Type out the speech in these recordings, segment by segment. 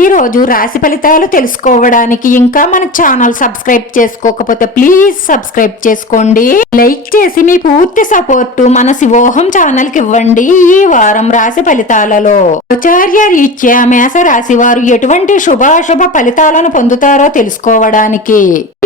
ఈరోజు రాశి ఫలితాలు తెలుసుకోవడానికి ఇంకా మన ఛానల్ సబ్స్క్రైబ్ చేసుకోకపోతే ప్లీజ్ సబ్స్క్రైబ్ చేసుకోండి లైక్ చేసి మీ పూర్తి సపోర్టు మన శివోహం ఛానల్ కి ఇవ్వండి ఈ వారం రాశి ఫలితాలలో ఆచార్య రీత్యా మేస రాశి వారు ఎటువంటి శుభాశుభ ఫలితాలను పొందుతారో తెలుసుకోవడానికి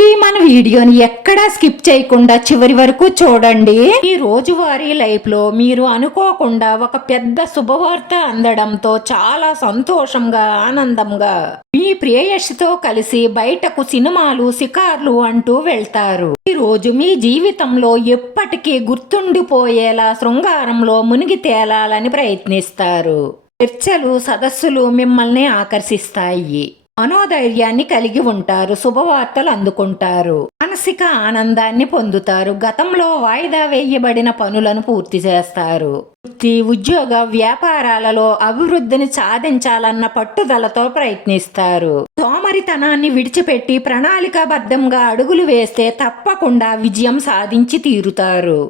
ఈ మన వీడియోని ఎక్కడా స్కిప్ చేయకుండా చివరి వరకు చూడండి ఈ రోజువారీ లైఫ్ లో మీరు అనుకోకుండా ఒక పెద్ద శుభవార్త అందడంతో చాలా సంతోషంగా ఆనందం ఆనందంగా మీ ప్రేయస్తో కలిసి బయటకు సినిమాలు షికార్లు అంటూ వెళ్తారు ఈ రోజు మీ జీవితంలో ఎప్పటికీ గుర్తుండిపోయేలా శృంగారంలో మునిగి తేలాలని ప్రయత్నిస్తారు చర్చలు సదస్సులు మిమ్మల్ని ఆకర్షిస్తాయి మనోధైర్యాన్ని కలిగి ఉంటారు శుభవార్తలు అందుకుంటారు మానసిక ఆనందాన్ని పొందుతారు గతంలో వాయిదా వేయబడిన పనులను పూర్తి చేస్తారు వృత్తి ఉద్యోగ వ్యాపారాలలో అభివృద్ధిని సాధించాలన్న పట్టుదలతో ప్రయత్నిస్తారు సోమరితనాన్ని విడిచిపెట్టి ప్రణాళికాబద్ధంగా అడుగులు వేస్తే తప్పకుండా విజయం సాధించి తీరుతారు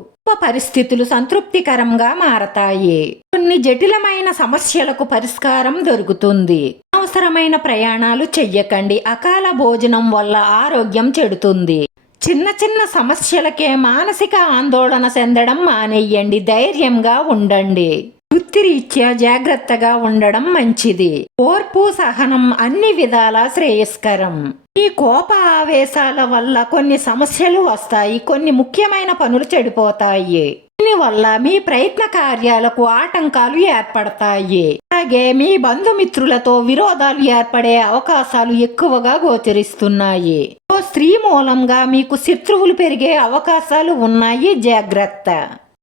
పరిస్థితులు సంతృప్తికరంగా మారతాయి కొన్ని జటిలమైన సమస్యలకు పరిష్కారం దొరుకుతుంది అవసరమైన ప్రయాణాలు చెయ్యకండి అకాల భోజనం వల్ల ఆరోగ్యం చెడుతుంది చిన్న చిన్న సమస్యలకే మానసిక ఆందోళన చెందడం మానేయండి ధైర్యంగా ఉండండి వృత్తిరీత్యా జాగ్రత్తగా ఉండడం మంచిది ఓర్పు సహనం అన్ని విధాల శ్రేయస్కరం ఈ కోప ఆవేశాల వల్ల కొన్ని సమస్యలు వస్తాయి కొన్ని ముఖ్యమైన పనులు చెడిపోతాయి దీనివల్ల మీ ప్రయత్న కార్యాలకు ఆటంకాలు ఏర్పడతాయి అలాగే మీ బంధుమిత్రులతో విరోధాలు ఏర్పడే అవకాశాలు ఎక్కువగా గోచరిస్తున్నాయి స్త్రీ మూలంగా మీకు శత్రువులు పెరిగే అవకాశాలు ఉన్నాయి జాగ్రత్త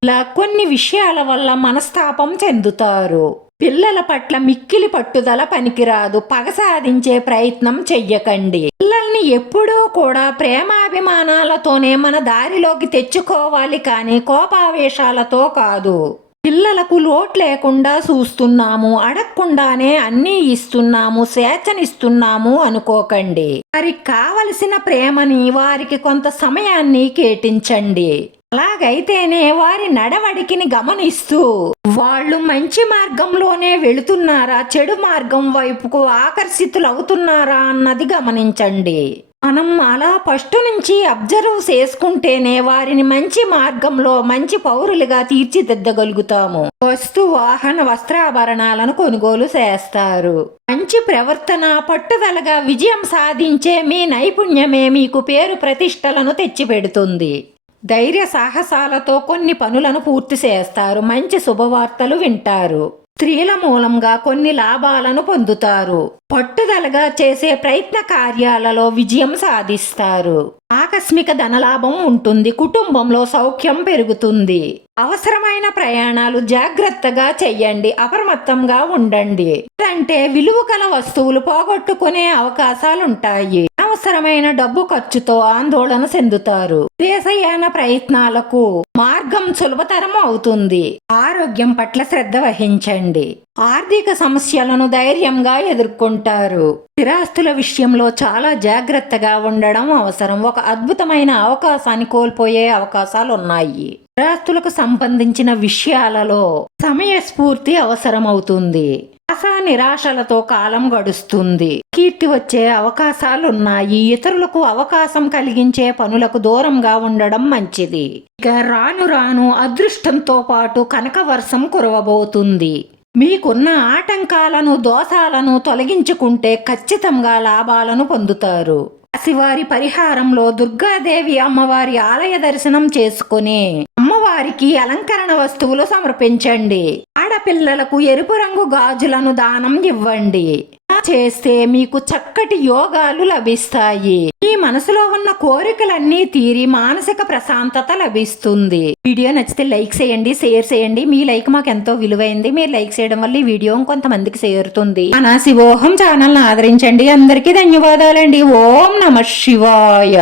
ఇలా కొన్ని విషయాల వల్ల మనస్తాపం చెందుతారు పిల్లల పట్ల మిక్కిలి పట్టుదల పనికిరాదు పగ సాధించే ప్రయత్నం చెయ్యకండి పిల్లల్ని ఎప్పుడూ కూడా ప్రేమాభిమానాలతోనే మన దారిలోకి తెచ్చుకోవాలి కానీ కోపావేశాలతో కాదు పిల్లలకు లోటు లేకుండా చూస్తున్నాము అడగకుండానే అన్నీ ఇస్తున్నాము స్వేచ్ఛనిస్తున్నాము అనుకోకండి వారికి కావలసిన ప్రేమని వారికి కొంత సమయాన్ని కేటించండి అలాగైతేనే వారి నడవడికిని గమనిస్తూ వాళ్ళు మంచి మార్గంలోనే వెళుతున్నారా చెడు మార్గం వైపుకు ఆకర్షితులవుతున్నారా అన్నది గమనించండి మనం అలా ఫస్ట్ నుంచి అబ్జర్వ్ చేసుకుంటేనే వారిని మంచి మార్గంలో మంచి పౌరులుగా తీర్చిదిద్దగలుగుతాము వస్తు వాహన వస్త్రాభరణాలను కొనుగోలు చేస్తారు మంచి ప్రవర్తన పట్టుదలగా విజయం సాధించే మీ నైపుణ్యమే మీకు పేరు ప్రతిష్టలను తెచ్చిపెడుతుంది ధైర్య సాహసాలతో కొన్ని పనులను పూర్తి చేస్తారు మంచి శుభవార్తలు వింటారు స్త్రీల మూలంగా కొన్ని లాభాలను పొందుతారు పట్టుదలగా చేసే ప్రయత్న కార్యాలలో విజయం సాధిస్తారు ఆకస్మిక ధనలాభం ఉంటుంది కుటుంబంలో సౌఖ్యం పెరుగుతుంది అవసరమైన ప్రయాణాలు జాగ్రత్తగా చెయ్యండి అప్రమత్తంగా ఉండండి అంటే విలువ కల వస్తువులు పోగొట్టుకునే అవకాశాలుంటాయి అనవసరమైన డబ్బు ఖర్చుతో ఆందోళన చెందుతారు దేశయాన ప్రయత్నాలకు మార్గం సులభతరం అవుతుంది ఆరోగ్యం పట్ల శ్రద్ధ వహించండి ఆర్థిక సమస్యలను ధైర్యంగా ఎదుర్కొంటారు స్థిరాస్తుల విషయంలో చాలా జాగ్రత్తగా ఉండడం అవసరం ఒక అద్భుతమైన అవకాశాన్ని కోల్పోయే అవకాశాలు ఉన్నాయి స్థిరాస్తులకు సంబంధించిన విషయాలలో సమయస్ఫూర్తి అవసరమవుతుంది ఆశ నిరాశలతో కాలం గడుస్తుంది కీర్తి వచ్చే అవకాశాలున్నాయి ఇతరులకు అవకాశం కలిగించే పనులకు దూరంగా ఉండడం మంచిది ఇక రాను రాను అదృష్టంతో పాటు కనకవర్షం కురవబోతుంది మీకున్న ఆటంకాలను దోషాలను తొలగించుకుంటే ఖచ్చితంగా లాభాలను పొందుతారు శివారి పరిహారంలో దుర్గాదేవి అమ్మవారి ఆలయ దర్శనం చేసుకుని అమ్మవారికి అలంకరణ వస్తువులు సమర్పించండి పిల్లలకు ఎరుపు రంగు గాజులను దానం ఇవ్వండి చేస్తే మీకు చక్కటి యోగాలు లభిస్తాయి మీ మనసులో ఉన్న కోరికలన్నీ తీరి మానసిక ప్రశాంతత లభిస్తుంది వీడియో నచ్చితే లైక్ చేయండి షేర్ చేయండి మీ లైక్ మాకు ఎంతో విలువైంది మీరు లైక్ చేయడం వల్ల ఈ వీడియో కొంతమందికి చేరుతుంది మన శివోహం ఛానల్ని ఆదరించండి అందరికీ ధన్యవాదాలండి ఓం నమ శివాయ